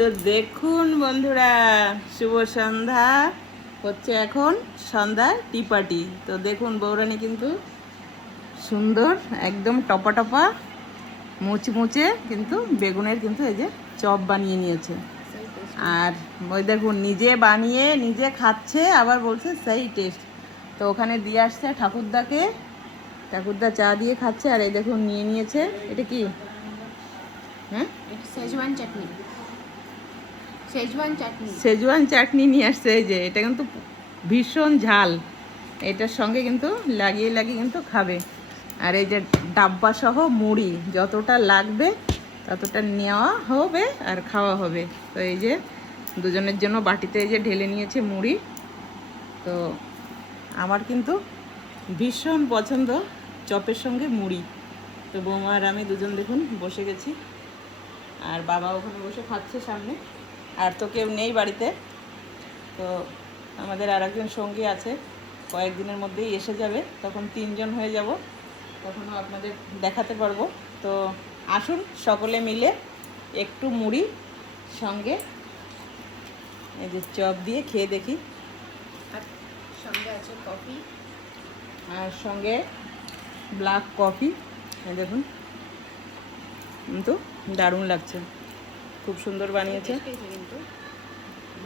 তো দেখুন বন্ধুরা, শুভ সন্ধ্যা হচ্ছে, এখন সন্ধ্যা টি পার্টি। তো দেখুন বৌরানী কিন্তু সুন্দর একদম টপা টপা মুচমুচে কিন্তু বেগুনের কিন্তু এই যে চপ বানিয়ে নিয়েছে। আর ওই দেখুন নিজে বানিয়ে নিজে খাচ্ছে, আবার বলছে সেই টেস্ট। তো ওখানে দিয়ে আসছে ঠাকুরদাকে, ঠাকুরদা চা দিয়ে খাচ্ছে। আর এই দেখুন নিয়ে নিয়েছে, এটা কি? হ্যাঁ, শেজওয়ান চাটনি। শেজওয়ান চাটনি, শেজওয়ান চাটনি নিয়ে আসছে। এই যে এটা কিন্তু ভীষণ ঝাল, এটার সঙ্গে কিন্তু লাগিয়ে লাগিয়ে কিন্তু খাবে। আর এই যে ডাব্বা সহ মুড়ি, যতটা লাগবে ততটা নেওয়া হবে আর খাওয়া হবে। তো এই যে দুজনের জন্য বাটিতে এই যে ঢেলে নিয়েছে মুড়ি। তো আমার কিন্তু ভীষণ পছন্দ চপের সঙ্গে মুড়ি। তো বৌমা আর আমি দুজন দেখুন বসে গেছি, আর বাবা ওখানে বসে খাচ্ছে সামনে। আর তো কেউ নেই বাড়িতে, তো আমাদের আর একজন সঙ্গী আছে, কয়েকদিনের মধ্যেই এসে যাবে, তখন 3 জন হয়ে যাব, তখনও আপনাদের দেখাতে পারবো। তো আসুন সকলে মিলে একটু মুড়ি সঙ্গে এই যে চপ দিয়ে খেয়ে দেখি। আর সঙ্গে আছে কফি, আর সঙ্গে ব্ল্যাক কফি। এই দেখুন কিন্তু দারুণ লাগছে, খুব সুন্দর বানিয়েছে। কিন্তু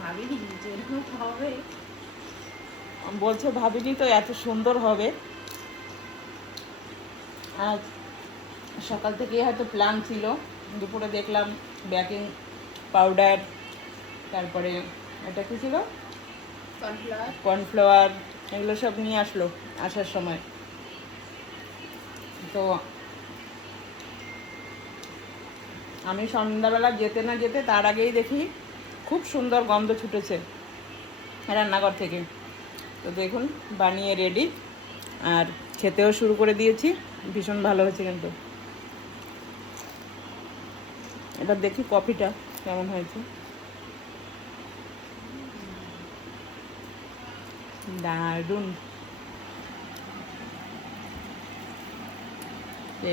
ভাবিনি যে এরকম হবে। বলছে ভাবিনি তো এত সুন্দর হবে। আজ সকাল থেকে হয়তো প্ল্যান ছিল, দুপুরে দেখলাম বেকিং পাউডার, তারপরে এটা কী ছিল, কর্নফ্লাওয়ার। কর্নফ্লাওয়ার, এগুলো সব নিয়ে আসলো আসার সময়। তো আমি সন্ধ্যাবেলা যেতে না যেতে তার আগেই দেখি খুব সুন্দর গন্ধ ছুটেছে রান্নাঘর থেকে। তো দেখুন বানিয়ে রেডি, আর খেতেও শুরু করে দিয়েছি। ভীষণ ভালো হয়েছে কিন্তু। এবার দেখি কফিটা কেমন হয়েছে। দারুণ।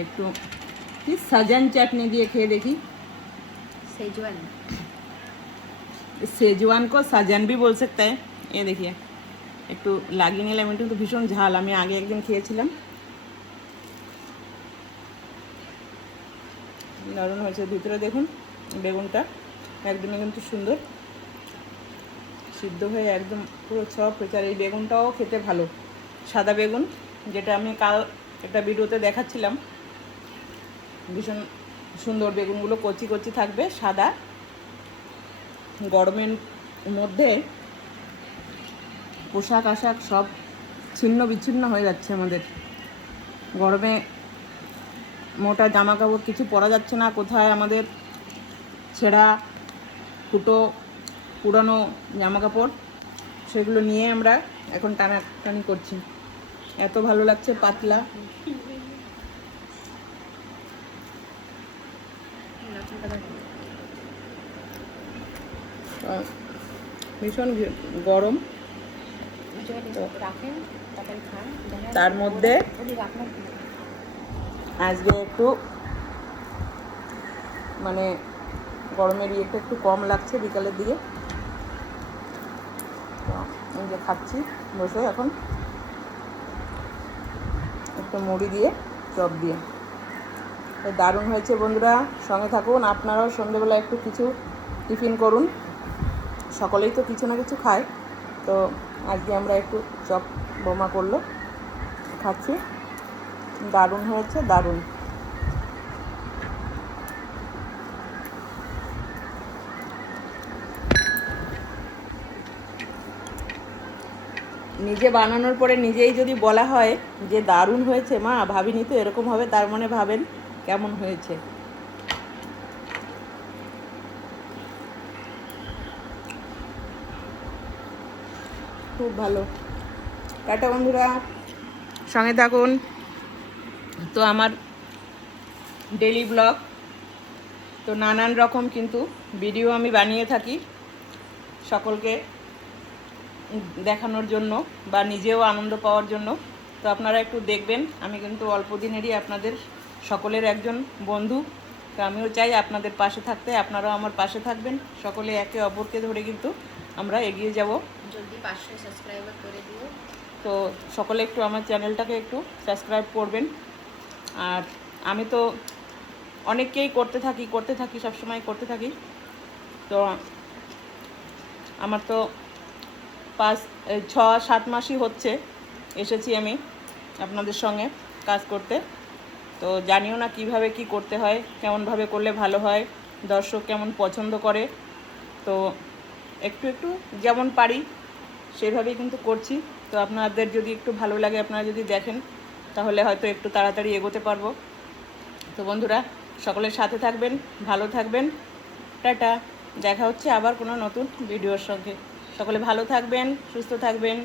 একটু কি সাজান চাটনি দিয়ে খেয়ে দেখি। सेजवान, सेजवान को साजन भी बोल सकता है। ये देखिए একটু লাগিয়ে নিলাম, একটু তো ভীষণ ঝাল, আমি আগে একদিন খেয়েছিলাম, দারুণ হয়েছে। ভিতরে দেখুন বেগুনটা একদমই কিন্তু সুন্দর সিদ্ধ হয়ে একদম পুরো সফট হয়েছে। আর এই বেগুনটাও খেতে ভালো, সাদা বেগুন, যেটা আমি কাল একটা ভিডিওতে দেখাচ্ছিলাম। ভীষণ সুন্দর বেগুনগুলো, কচি কচি থাকবে, সাদা। গরমের মধ্যে পোশাক আশাক সব ছিন্ন বিচ্ছিন্ন হয়ে যাচ্ছে আমাদের। গরমে মোটা জামা কাপড় কিছু পরা যাচ্ছে না, কোথায় আমাদের ছেঁড়া ফুটো পুরানো জামা কাপড়, সেগুলো নিয়ে আমরা এখন টানাটানি করছি। এত ভালো লাগছে, পাতলা। ভীষণ গরম, তার মধ্যে আজকে একটু মানে গরমের ইয়েটা একটু কম লাগছে বিকালের দিকে। তো এই যে খাচ্ছি বসে এখন একটু মুড়ি দিয়ে চপ দিয়ে। তো দারুণ হয়েছে বন্ধুরা, সঙ্গে থাকুন। আপনারাও সন্ধ্যেবেলা একটু কিছু টিফিন করুন, সকলেই তো কিছু না কিছু খায়। তো আজকে আমরা একটু চপ বোমা করলো, খাচ্ছি। দারুণ হয়েছে, দারুণ। নিজে বানানোর পরে নিজেই যদি বলা হয় যে দারুণ হয়েছে মা, ভাবিনি তো এরকম হবে, তার মানে ভাবেন কেমন হয়েছে। খুব ভালো। টাটা বন্ধুরা, সঙ্গে থাকুন। তো আমার ডেইলি ব্লগ, তো নানান রকম কিন্তু ভিডিও আমি বানিয়ে থাকি সকলকে দেখানোর জন্য বা নিজেও আনন্দ পাওয়ার জন্য। তো আপনারা একটু দেখবেন, আমি কিন্তু অল্প দিনেরই আপনাদের সকলের একজন বন্ধু। তো আমিও চাই আপনাদের পাশে থাকতে, আপনারাও আমার পাশে থাকবেন। সকলে একে অপরকে ধরে কিন্তু আমরা এগিয়ে যাব। জলদি 500 সাবস্ক্রাইবার করে দিও। তো সকলে একটু আমার চ্যানেলটাকে একটু সাবস্ক্রাইব করবেন। আর আমি তো অনেককেই করতে থাকি সবসময় করতে থাকি। তো আমার তো 6-7 মাসই হচ্ছে এসেছি আমি আপনাদের সঙ্গে কাজ করতে। তো জানিও না কিভাবে কি করতে হয়, কেমনভাবে করলে ভালো হয়, দর্শক কেমন পছন্দ করে। তো একটু একটু যেমন পারি সেভাবেই কিন্তু করছি। তো আপনাদের যদি একটু ভালো লাগে, আপনারা যদি দেখেন, তাহলে হয়তো একটু তাড়াতাড়ি এগোতে পারবো। তো বন্ধুরা, সকলের সাথে থাকবেন, ভালো থাকবেন। টাটা, দেখা হচ্ছে আবার কোনো নতুন ভিডিওর সঙ্গে। সকলে ভালো থাকবেন, সুস্থ থাকবেন।